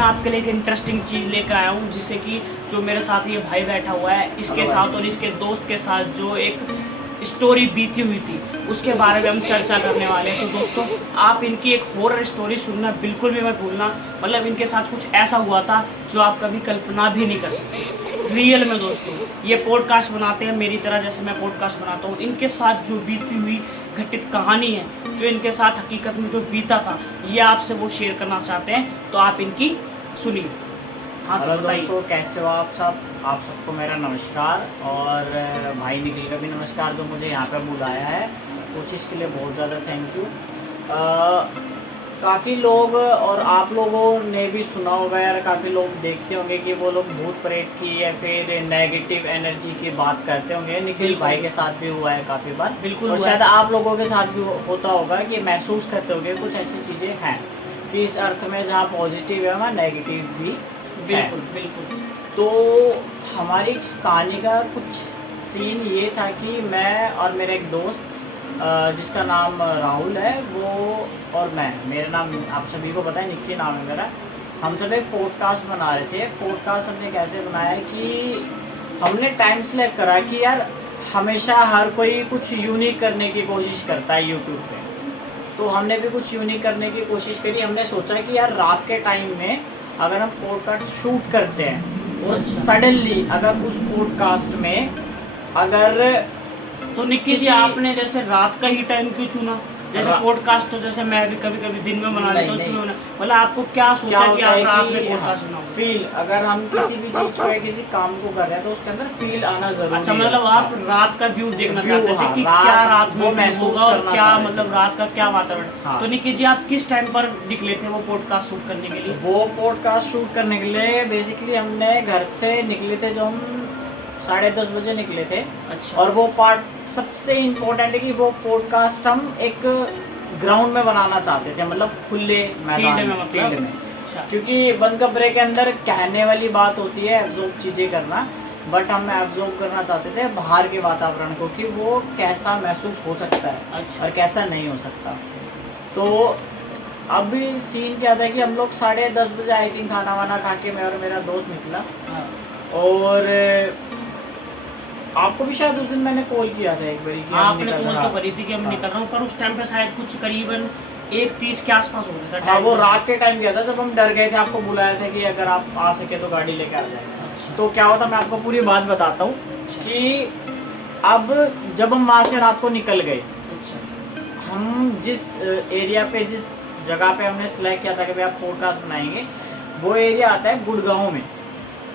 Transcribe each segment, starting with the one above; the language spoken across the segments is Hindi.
मैं आपके लिए एक इंटरेस्टिंग चीज़ लेकर आया हूँ, जिससे कि जो मेरे साथ ये भाई बैठा हुआ है, इसके साथ और इसके दोस्त के साथ जो एक स्टोरी बीती हुई थी, उसके बारे में हम चर्चा करने वाले हैं। तो दोस्तों, आप इनकी एक हॉरर स्टोरी सुनना बिल्कुल भी मत भूलना। मतलब इनके साथ कुछ ऐसा हुआ था जो आप कभी कल्पना भी नहीं कर सकते रियल में। दोस्तों, ये पॉडकास्ट बनाते हैं मेरी तरह, जैसे मैं पॉडकास्ट बनाता हूँ। इनके साथ जो बीती हुई घटित कहानी है, जो इनके साथ हकीकत में जो बीता था, ये आपसे वो शेयर करना चाहते हैं। तो आप इनकी सुनिए। हाँ, हेलो तो बताइए। दोस्तों, कैसे हो आप सब? आप सबको मेरा नमस्कार। और भाई निखिल का भी नमस्कार, जो मुझे यहाँ पे बुलाया है। कोशिश के लिए बहुत ज़्यादा थैंक यू। काफ़ी लोग और आप लोगों ने भी सुना होगा यार, काफ़ी लोग देखते होंगे कि वो लोग भूत प्रेत की या फिर नेगेटिव एनर्जी की बात करते होंगे। निखिल भाई के साथ भी हुआ है काफ़ी बार, बिल्कुल। और शायद आप लोगों के साथ भी होता होगा कि महसूस करते होंगे कुछ ऐसी चीज़ें हैं कि इस अर्थ में जहाँ पॉजिटिव है वहाँ नेगेटिव भी। बिल्कुल बिल्कुल। तो हमारी कहानी का कुछ सीन ये था कि मैं और मेरा एक दोस्त जिसका नाम राहुल है, वो और मैं, मेरा नाम आप सभी को पता है, निक्की नाम है मेरा। हम सब एक पॉडकास्ट बना रहे थे। पॉडकास्ट हमने कैसे बनाया कि हमने टाइम सेलेक्ट करा कि यार हमेशा हर कोई कुछ यूनिक करने की कोशिश करता है यूट्यूब पे, तो हमने भी कुछ यूनिक करने की कोशिश करी। हमने सोचा कि यार रात के टाइम में अगर हम पॉडकास्ट शूट करते हैं और सडनली अगर उस पॉडकास्ट में अगर तो निक्की जी, आपने जैसे रात का ही टाइम क्यों चुना? जैसे पॉडकास्ट तो जैसे मैं भी कभी कभी दिन में बना लेता हूँ, सुबह बना। मतलब आपको क्या सोचा कि आप रात में पॉडकास्ट बनाओ? फील, अगर हम किसी भी चीज को या किसी काम को कर रहे हैं तो उसके अंदर फील आना जरूरी है। अच्छा, मतलब आप रात का व्यू देखना चाहते थे कि क्या रात में महसूस होगा और क्या, मतलब रात का क्या वातावरण। तो निक्की जी, आप किस टाइम पर निकले थे वो पॉडकास्ट शूट करने के लिए? वो पॉडकास्ट शूट करने के लिए बेसिकली हमने घर से निकले थे, जो हम 10:30 बजे निकले थे। अच्छा। और वो पार्ट सबसे इम्पोर्टेंट है कि वो पॉडकास्ट हम एक ग्राउंड में बनाना चाहते थे, मतलब खुले मैदान में, फील्ड में। अच्छा। क्योंकि बंद कमरे के अंदर कहने वाली बात होती है एब्जॉर्ब चीज़ें करना, बट हम एब्जॉर्ब करना चाहते थे बाहर के वातावरण को, कि वो कैसा महसूस हो सकता है। अच्छा। और कैसा नहीं हो सकता। तो अब सीन क्या था कि हम लोग 10:30 बजे आई थिंक खाना वाना खा के मैं और मेरा दोस्त निकला। हाँ। और आपको भी शायद उस दिन मैंने कॉल किया था एक बारी कि आपने कॉल तो करी थी कि हम निकल रहा हूँ, पर उस टाइम पे शायद कुछ करीबन 1:30 के आसपास हो गया था। हाँ, वो रात के टाइम गया था जब हम डर गए थे। आपको बुलाया था कि अगर आप आ सके तो गाड़ी लेके आ जाए। अच्छा। तो क्या होता, मैं आपको पूरी बात बताता हूँ कि अब जब हम वहाँ से रात को निकल गए, अच्छा। हम जिस एरिया पे, जिस जगह पे हमने सिलेक्ट किया था कि भाई आप पॉडकास्ट बनाएंगे, वो एरिया आता है गुड़गांव में।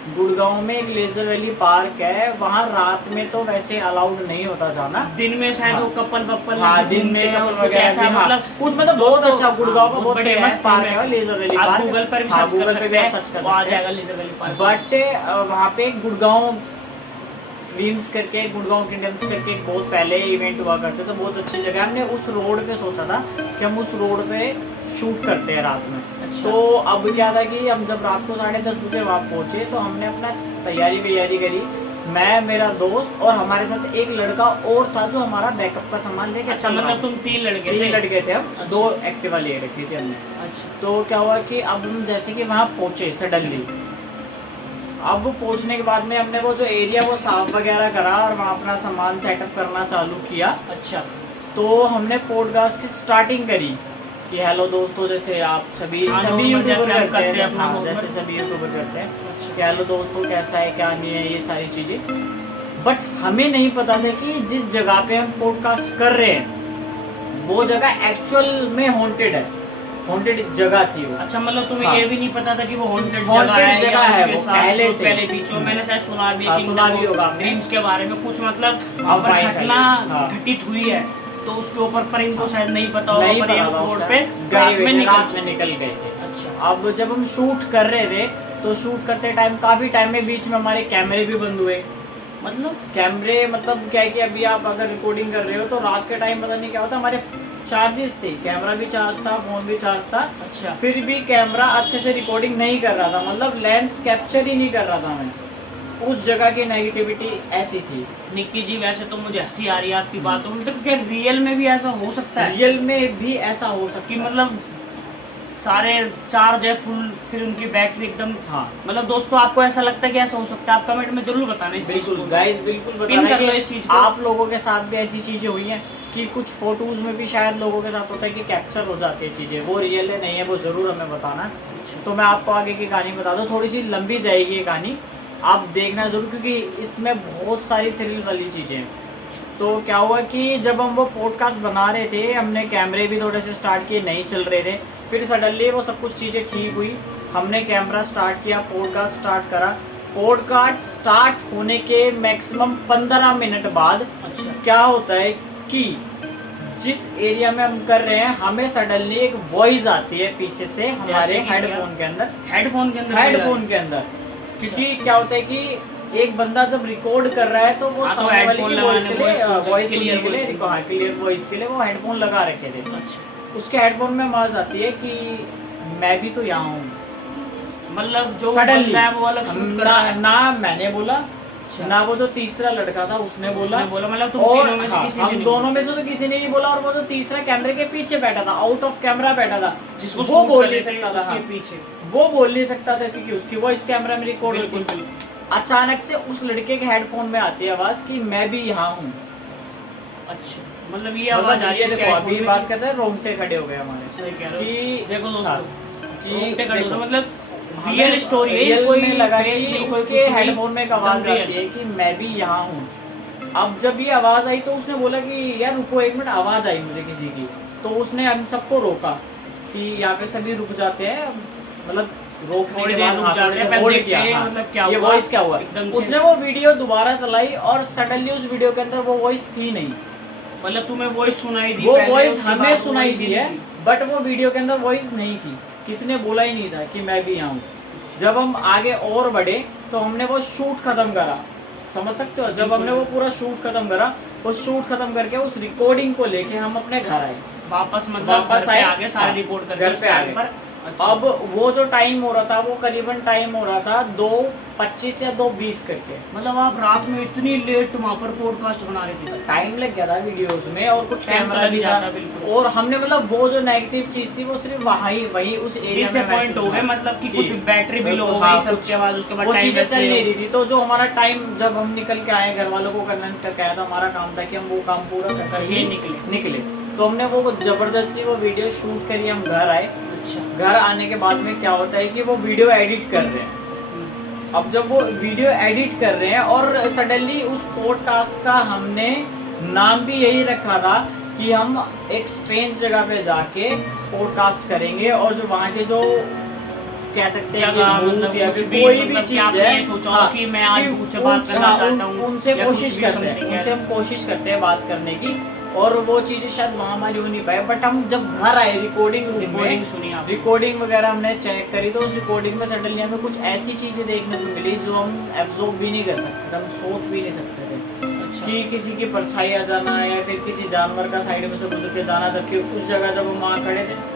गुड़गांव में एक लेजर वैली पार्क है। वहाँ रात में तो वैसे अलाउड नहीं होता जाना। दिन में शायद वो कपल वप्पल, हाँ, दिन में कुछ वगैरह ऐसा, भी, हाँ। मतलब कुछ मतलब बहुत अच्छा गुड़गांव का बहुत फेमस फेमस पार्क है लेजर वैली आप पार्क। गूगल पर भी हाँ, सर्च कर गूगल पे सकते भी आप हैं, सर्च कर वो आ सकते हैं। जाएगा लेजर वैली पार्क। बट वहाँ पे गुड़गांव ड्रीम्स करके, गुड़गांव किंगडम्स करके एक बहुत पहले इवेंट हुआ करते थे। बहुत अच्छी जगह है। हमने उस रोड पे सोचा था कि हम उस रोड पे शूट करते हैं रात में। अच्छा। तो अब क्या था कि हम जब रात को 10:30 बजे वहाँ पहुँचे तो हमने अपना तैयारी करी। मैं, मेरा दोस्त और हमारे साथ एक लड़का और था जो हमारा बैकअप का सामान लेके। अच्छा, मतलब तुम 3 लड़के थे? 3 लड़के थे हम। अच्छा। 2 एक्टिवा ले रखी थी हमने। अच्छा। तो क्या हुआ कि अब हम जैसे कि वहाँ पहुँचे सडनली, अब पहुंचने के बाद में हमने वो जो एरिया वो साफ वगैरह करा और वहाँ अपना सामान सेटअप करना चालू किया। अच्छा। तो हमने पॉडकास्ट की स्टार्टिंग करी कि हेलो दोस्तों, जैसे आप सभी यूट्यूबर करते हैं अपना, जैसे सभी यूट्यूबर करते हैं कि हेलो दोस्तों कैसा है, क्या नहीं है, ये सारी चीज़ें। बट हमें नहीं पता था कि जिस जगह पे हम पॉडकास्ट कर रहे हैं वो जगह एक्चुअल में हॉन्टेड है। हॉन्टेड जगह थी वो। अच्छा, मतलब तुम्हें हाँ। ये भी नहीं पता था कि वो हॉन्टेड Haunted जगह है जगह या है उसके वो साथ पहले जो से। पहले बीचों मैंने शायद सुना भी हाँ, कि सुना भी होगा आपने। ड्रीम्स के बारे में कुछ, मतलब वहाँ पर वाइफ घटना हाँ। घटित हुई है, तो उसके ऊपर पर इनको शायद नहीं पता होगा, नहीं पर ये पता उस था रोड उस पे टाइम। रात में निकल गए थे। अच्छा। अब जब हम शूट कर रहे थे तो शूट करते टाइम काफी टाइम में बीच में हमारे कैमरे भी बंद हुए। मतलब कैमरे, मतलब क्या है कि अभी आप अगर रिकॉर्डिंग कर रहे हो तो रात के टाइम पता नहीं क्या होता, हमारे चार्जेस थे, कैमरा भी चार्ज था, फोन भी चार्ज था। अच्छा। फिर भी कैमरा अच्छे से रिकॉर्डिंग नहीं कर रहा था, मतलब लेंस कैप्चर ही नहीं कर रहा था मैं। उस जगह की नेगेटिविटी ऐसी थी। निक्की जी, वैसे तो मुझे हंसी आ रही है आपकी बातों में, मतलब क्या रियल में भी ऐसा हो सकता है? रियल में भी ऐसा हो सकता कि है। मतलब सारे चार्ज है फुल, फिर उनकी बैटरी एकदम। हाँ मतलब दोस्तों आपको ऐसा लगता है कि ऐसा हो सकता है? आप कमेंट में जरूर बताना इस चीज बिल्कुल को। गाइस, बिल्कुल पिन कर लो बताना इस चीज कि को। आप लोगों के साथ भी ऐसी चीजें हुई हैं कि कुछ फोटोज में भी शायद लोगों के साथ होता है कि कैप्चर हो जाती है चीजें, वो रियल है नहीं है वो जरूर हमें बताना। तो मैं आपको आगे की कहानी बता दूं, थोड़ी सी लंबी जाएगी ये कहानी, आप देखना जरूर क्योंकि इसमें बहुत सारी थ्रिल वाली चीजें हैं। तो क्या हुआ कि जब हम वो पॉडकास्ट बना रहे थे, हमने कैमरे भी थोड़े से स्टार्ट किए, नहीं चल रहे थे, फिर सडनली वो सब कुछ चीज़ें ठीक हुई, हमने कैमरा स्टार्ट किया, पॉडकास्ट स्टार्ट करा। पॉडकास्ट स्टार्ट होने के मैक्सिमम 15 मिनट बाद अच्छा क्या होता है कि जिस एरिया में हम कर रहे हैं हमें सडनली एक वॉइस आती है पीछे से हमारे कि हेडफोन के अंदर, हेडफोन के अंदर हेडफोन के अंदर। क्योंकि क्या होता है कि एक बंदा जब रिकॉर्ड कर रहा है तो वो हाँ, तो सामने वाले headphone की वॉइस लगाने, के लिए वॉइस clear के लिए voice क्लियर वॉइस के लिए वो हेडफोन लगा रखे थे। अच्छा उसके हेडफोन में आवाज आती है कि मैं भी तो यहाँ हूँ। मतलब जो सडनली बंदा है वो अलग शूट कर रहा है। ना मैंने बोला ना वो जो तीसरा लड़का था उसने बोला, मतलब तुम और तीनों में से हाँ, किसी ने हम नहीं दोनों में से तो किसी ने नहीं बोला। और वो जो तीसरा कैमरे के पीछे बैठा था, आउट ऑफ कैमरा बैठा था, जिसको वो shoot बोल कर नहीं रहे थे सकता था। उसके हाँ, पीछे वो बोल नहीं सकता था क्योंकि उसकी वॉइस कैमरा में रिकॉर्ड बिल्कुल होती। बिल्कुल। अचानक से उस लड़के के हेडफोन में आती है आवाज कि मैं भी यहाँ हूँ। अच्छा मतलब ये आवाज आ रही है इसके देखो अभी headphone में बात कि- करते हैं, रोंगटे खड़े हो गए हमारे सही कह रहे हो। कि देखो हाँ, दोस्तों कि रोंगटे खड़े हो देखो, रहे, मतलब हमें रियल स्टोरी है, रियल कोई में लगा fake कि नहीं, कोई उसके कुछ नहीं, हेडफोन में एक आवाज एकदम आती real। है कि मैं भी यहाँ हूँ। अब जब ये आवाज आई तो उसने बोला कि यार रुको एक मिनट, आवाज आई मुझे किसी की। तो उसने हम सबको रोका कि यहाँ पे सभी रुक जाते हैं, मतलब रोकने थोड़ी के देर बाद रुक हाँ, जाते थोड़ी हैं, देर पहले hold देखते किया, हैं, हाँ, मतलब क्या ये हुआ, वॉइस क्या हुआ। एकदम से। उसने वो वीडियो दोबारा चलाई और सडनली उस वीडियो के अंदर वो वॉइस थी नहीं। मतलब तुम्हें वॉइस सुनाई दी, वो पहले, वॉइस उसके हमें बाद वो सुनाई voice ही दी है, नहीं थी। बट वो वीडियो के अंदर वॉइस नहीं थी, किसी ने बोला ही नहीं था कि मैं भी यहाँ हूँ। जब हम आगे और बढ़े तो हमने वो शूट खत्म करा, समझ सकते हो। जब हमने वो पूरा शूट खत्म करा, वो शूट खत्म करके उस रिकॉर्डिंग को लेके हम अपने घर आए, वापस मतलब वापस घर पे आए, आगे सारे हाँ, रिपोर्ट कर घर पे आ गए। अच्छा। अब वो जो टाइम हो रहा था वो करीबन टाइम हो रहा था 2:25 या 2:20 करके। मतलब आप रात में इतनी लेट वहाँ पर पॉडकास्ट बना रहे थे? टाइम लग गया था वीडियोस में और कुछ टाइम तो कैमरा लग भी जाता था। बिल्कुल। और हमने मतलब वो जो नेगेटिव चीज थी वो सिर्फ वही उस एरिया में डिसअपॉइंट हो गए, मतलब कि कुछ बैटरी भी लो हो गई सबके बाद, उसके बाद वो टाइम चीजें चल नहीं रही थी। तो जो हमारा टाइम जब हम निकल के आए, घर वालों को कन्विंस करके आया, तो हमारा काम था कि हम वो काम पूरा कर ही निकले। तो हमने वो जबरदस्ती वो वीडियो शूट करी, हम घर आए। अच्छा घर आने के बाद में क्या होता है कि वो वीडियो एडिट कर रहे हैं। अब जब वो वीडियो एडिट कर रहे हैं और सडनली उस पॉडकास्ट का हमने नाम भी यही रखा था कि हम एक स्ट्रेंज जगह पे जाके पॉडकास्ट करेंगे, और जो वहाँ के जो कह सकते हैं कि जगह, भूत मतलब या कुछ फिर भी, कोई मतलब भी कि चीज आपने है, ये सोचा हो कि मैं आज उनसे बात करना चाहता हूँ, उनसे या कोशिश कुछ भी करते हैं, something है। उनसे हम कोशिश करते हैं बात करने की, और वो चीजें शायद वहाँ हमारी हो नहीं पाए। बट हम जब घर आए रिकॉर्डिंग रूम रिकॉर्डिंग में, सुनी आप? रिकॉर्डिंग वगैरह हमने चेक करी, तो उस रिकॉर्डिंग में सडनली हमें कुछ ऐसी चीजें देखने को मिली जो हम एब्जॉर्ब भी नहीं कर सकते थे, हम सोच भी नहीं सकते थे। अच्छा कि किसी की परछाई आ जाना या फिर किसी जानवर का साइड में से गुजर के जाना, जबकि उस जगह जब हम वहाँ खड़े थे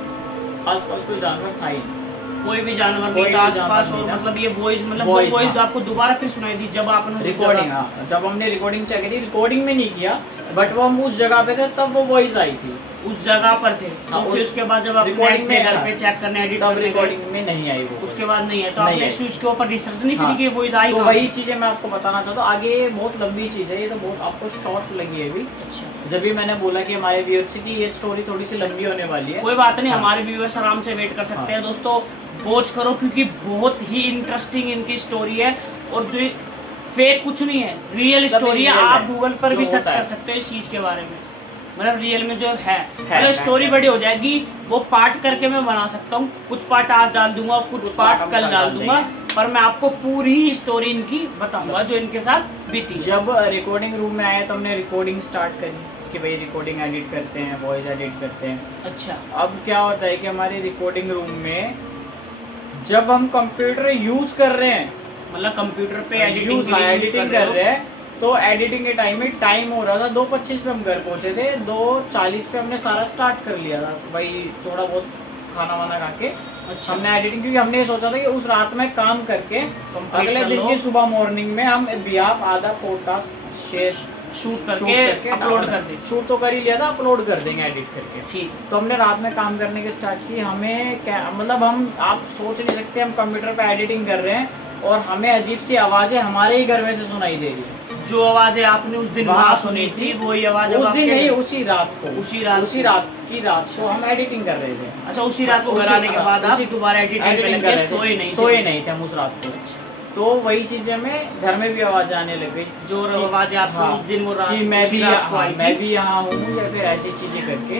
आसपास कोई जानवर था ही नहीं। कोई भी जानवर कोई नहीं भी था जानवर आसपास, नहीं और था। मतलब ये वॉइस, मतलब Voice, वॉइस हाँ। आपको दोबारा फिर सुनाई दी जब आपने उस रिकॉर्डिंग, जगह- हाँ, जब हमने रिकॉर्डिंग चेक करी, रिकॉर्डिंग में नहीं किया, बट वो हम उस जगह पे थे तब वो वॉइस आई थी। उस जगह पर थे, हाँ, तो फिर उसके बाद जब आप recording नेक्स्ट डे में घर था। पे चेक करने एडिट तब करने गए, रिकॉर्डिंग में नहीं आई वो, उसके बाद नहीं है, तो नहीं आपने आई। इस चीज के ऊपर रिसर्च नहीं हाँ, करी कि वॉइस आई तो कहाँ वही से? चीजें मैं आपको बताना चाहता हूँ। आगे ये बहुत लंबी चीज है, ये तो बहुत आपको शॉर्ट लगी है अभी। अच्छा जब भी मैंने बोला कि हमारे व्यूअर्स की ये स्टोरी थोड़ी सी लंबी होने वाली है, कोई बात नहीं, हाँ। हमारे व्यूअर्स आराम से वेट कर सकते हाँ। हैं दोस्तों, वॉच करो क्योंकि बहुत ही इंटरेस्टिंग इनकी स्टोरी है, और जो फेक कुछ नहीं है, रियल सब स्टोरी है। real आप है, गूगल पर जो भी सर्च होता है। कर सकते हो इस चीज के बारे में, मतलब रियल में जो है मतलब है, स्टोरी है। बड़ी हो जाएगी। वो पार्ट करके मैं बना सकता हूँ, कुछ पार्ट आज डाल दूंगा, कुछ कुछ पार्ट part हम कल कल डाल डाल दूंगा, पर मैं आपको पूरी ही स्टोरी इनकी बताऊंगा जो इनके साथ बीती है। जब रिकॉर्डिंग रूम में आए तो हमने रिकॉर्डिंग स्टार्ट करी कि भाई रिकॉर्डिंग एडिट करते हैं, वॉइस एडिट करते हैं। अच्छा अब क्या होता है कि हमारे रिकॉर्डिंग रूम में जब हम कंप्यूटर यूज कर रहे हैं, मतलब कंप्यूटर पे एडिटिंग एडिटिंग कर रहे हैं, तो एडिटिंग के टाइम में टाइम हो रहा था 2:25 पे हम घर पहुंचे थे, 2:40 पे हमने सारा स्टार्ट कर लिया था भाई, थोड़ा बहुत खाना वाना खा के। अच्छा हमने एडिटिंग, क्योंकि हमने ये सोचा था कि उस रात में काम करके Complete अगले कर दिन लो। की सुबह मॉर्निंग में हम भी आप आधा पॉडकास्ट शेयर शूट करके अपलोड कर दें। शूट तो कर ही लिया था, अपलोड कर देंगे एडिट करके। ठीक। तो हमने रात में काम करने के स्टार्ट की। हमें क्या मतलब, हम आप सोच नहीं सकते, हम कंप्यूटर पे एडिटिंग कर रहे हैं और हमें अजीब सी आवाज़ें हमारे ही घर में से सुनाई दे रही है। जो आवाजें आपने उस दिन वहाँ सुनी थी वही आवाज उस दिन नहीं, उसी रात को, उसी रात की रात को हम एडिटिंग कर रहे थे। अच्छा, उसी रात को घर आने के बाद आप दोबारा एडिटिंग पे लगे, सोए नहीं थे हम उस रात को। तो वही चीजें में घर में भी आवाज आने लग गई, जो आवाज आपको उस दिन वो रात कि मैं भी यहाँ हूँ या फिर ऐसी चीजें करके